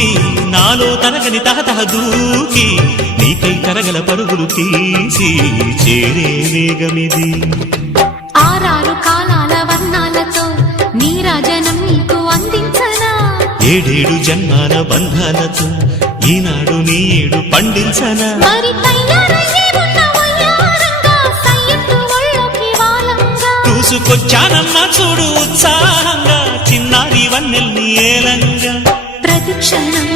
చూసి నాలో తరగని తహతహ దూకి నీకై తరగల పరుగులు తీసి చేరే వేగమిది. ఆరారు కాలాల వర్ణాలతో నీరాజనం నీకు అందించనా, ఏడేడు జన్మాల బంధాలతో ఈనాడు నీ ఏడు పండించనా. మరి తయారయ్యే ఉన్న వయ్యారంగా సయ్యత్తు ఒళ్ళోకి వాలంగా చూసుకొచ్చానమ్మా చూడు ఉత్సాహంగా చిన్నారి వన్నెల్ని ఏలంగా. ప్రతిక్షణం